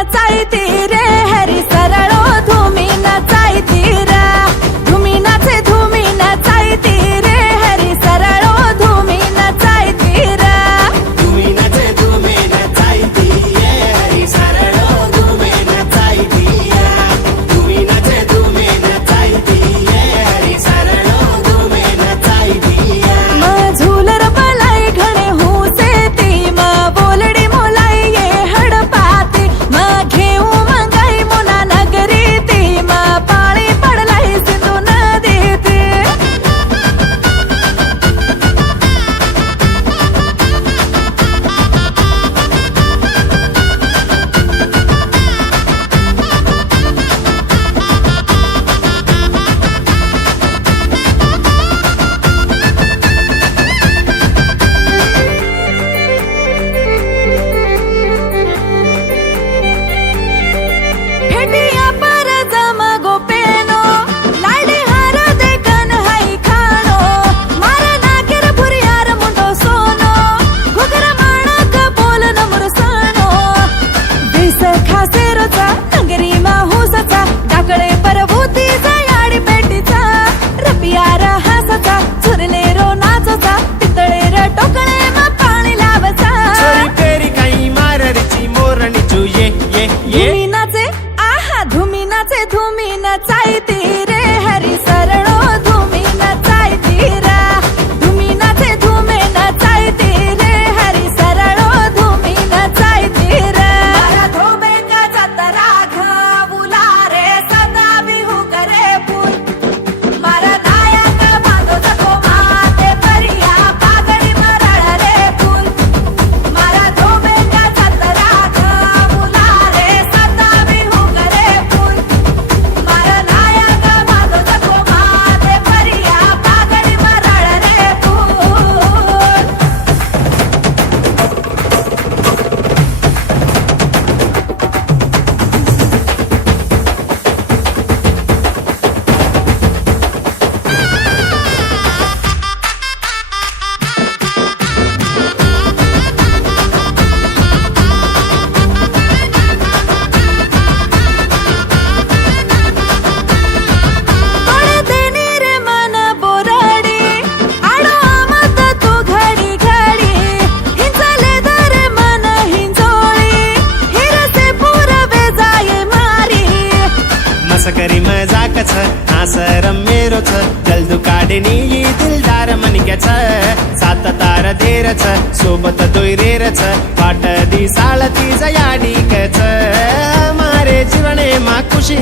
नचायती रे हरी सरळो धुमी नचायती रा धुमी नाचे धुमी नचायती रे हरी सरळो धुमी नचायती रा धुमी नाचे धुमी नचायती ये हरी सरळो धुमी नचायती धुमी नाचे धुमी नचायती ये हरी सरळो धुमी नचायती म झूलर बलाई घणे हुसे ती म बोलडी मोलाई ये हडपाती म घेऊ मंगाई मुना नगरी ती म पाणी पडलाई सिंधू नदीती भेटिया पर जमगो पेनो लाडी हार दे कन हाई खानो मार नाकेर भुरियार मुंडो सोनो घुगर माणक बोल नमुर सानो दिस खासेरोचा नगरी माहुसाचा डाकळे परभूती याडी पेटीचा रपियार हासाचा झुरले रो नाचोचा पितळे र टोकळे मा पाणी लावचा चोरी पेरी काही माररीची मोरणी चू ये ये ये धुमी नाचे आहा धुमी नाचे धुमी नचायती रे हरी सरळो धुमी नचायती रा धुमी नाचे धुमी नचायती रे हरी सरळो धुमी नचायती रा मारा धोबे का जतरा घावुला रे सदा बिहू करे फूल मारा नायक बांधो जको माते परिया पागडी मरळ रे फूल मारा धोबे का जतरा घावुला रे सदा बिहू करे फूल मारा नायक बांधो जको माते परिया पागडी मरळ रे फूल कोणे देनी रे मन बोराडी आडो आमत तू घडी घडी हिंचले दर मन हिंजोळी हिरसे पुरवे जाये मारी मसकरी मजाकच आसरम मेरोच जल्दू काढणी दिलदार मनिक्याच सात तार देरच सोबत दोयरेरच वाट दिसाळ ती जयाडीकच मारे जीवणे मा खुशी